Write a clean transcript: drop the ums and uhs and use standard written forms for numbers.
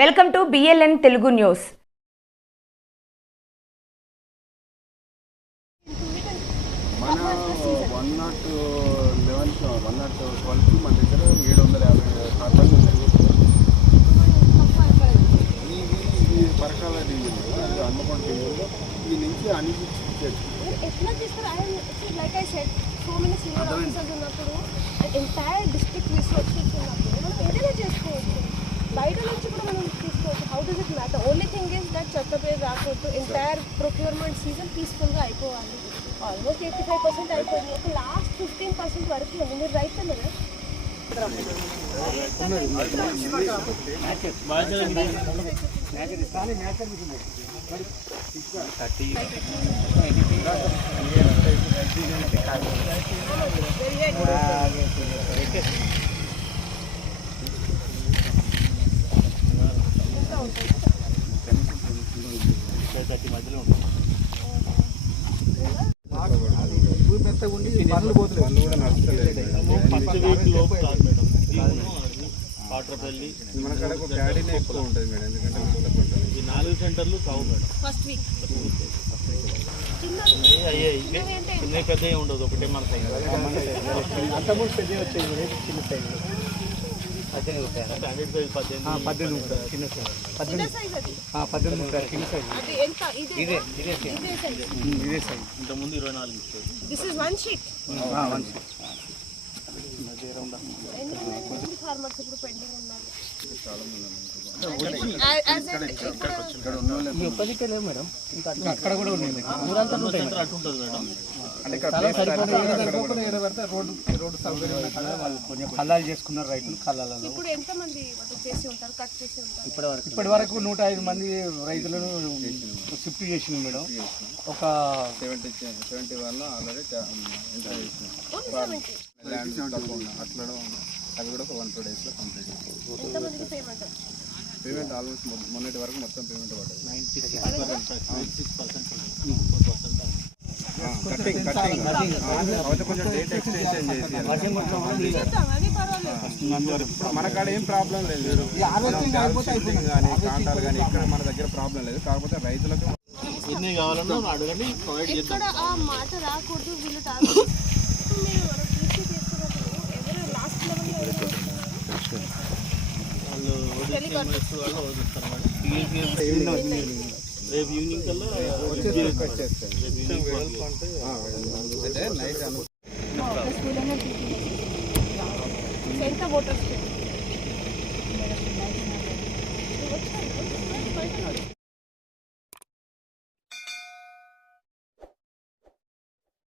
Welcome to BLN Telugu news. మన 112 మన దగ్గర 750 ఖాతాలు ఉన్నాయి. ఇది పరకాల డివిజన్, ఇది హన్మకొండ డివిజన్. ఈ నుంచి అన్ని ఎట్లా చేస్తారు? Like I said, so many senior officers ఉన్నప్పుడు, ఎంటైర్ డిస్ట్రిక్ట్ రిసోర్సెస్ ఉన్నప్పుడు మనం ఏదైనా చేసుకోవచ్చు. బయట నుంచి కూడా మనం తీసుకోవచ్చు. How does it matter? Only thing is that చెత్త పేరు రాకూడదు. ఎంటైర్ ప్రొక్యూర్మెంట్ సీజన్ పీస్ఫుల్గా అయిపోవాలి. ఆల్మోస్ట్ 85% అయిపోయింది. ఒక లాస్ట్ 15% వరకు ఉంది. మీరు రైట్ కదా? మెత్తగుండి పనులు పోతలేదు, కూడా నడుస్తలేదు. మన కాడ ఒక గాడీనే ఎక్కువ ఉంటుంది మేడం, ఎందుకంటే ఈ 4 సెంటర్లు కావు మేడం. ఫస్ట్ వీక్ చిన్న పెద్ద ఉండదు, ఒకటే మన సైజ్. అంతకుముందు పెద్ద వచ్చేది చిన్న సైజు, 18 చిన్న సైజ్, 18 చిన్న సైజు. ఇదే సైజు ఇంతకుముందు 24 ఇచ్చేది. This is one sheet. Farmers ఇప్పుడు పెండింగ్ ఉన్నారు. మేడం అక్కడ కూడా ఉన్నాయి. అటు ఉంటుంది మేడం. కొంచెం కల్లాలు చేసుకున్నారు రైతులు. కళ్ళాలలో ఇప్పుడు ఎంత మంది చేసి ఉంటారు, కట్ చేసి ఉంటారు? ఇప్పటి వరకు 105 మంది రైతులను షిఫ్ట్ చేసింది మేడం. ఒక 70 వాళ్ళు ఆల్రెడీ అట్లా అవి కూడా ఒక 1-2 డేస్లో కంప్లీట్ చేస్తాం. పేమెంట్ ఆల్మోస్ట్ మొన్నటి వరకు మొత్తం పేమెంట్ పడ్డది. 96% కొంచెం డేట్ ఎక్స్టెన్షన్ చేసి మన కాడ ఏం ప్రాబ్లం లేదు. కానీ కాంటాలు కానీ ఇక్కడ మన దగ్గర ప్రాబ్లం లేదు. కాకపోతే రైతులకు ఎన్ని కావాలన్నా అడగండి, ప్రొవైడ్ చేద్దాం. ఇక్కడ ఆ మాట రాకూడదు. వీళ్ళు లాస్ట్ లెవెల్లో రేపు ఈవినింగ్ కల్లా ఎంత వోటర్స్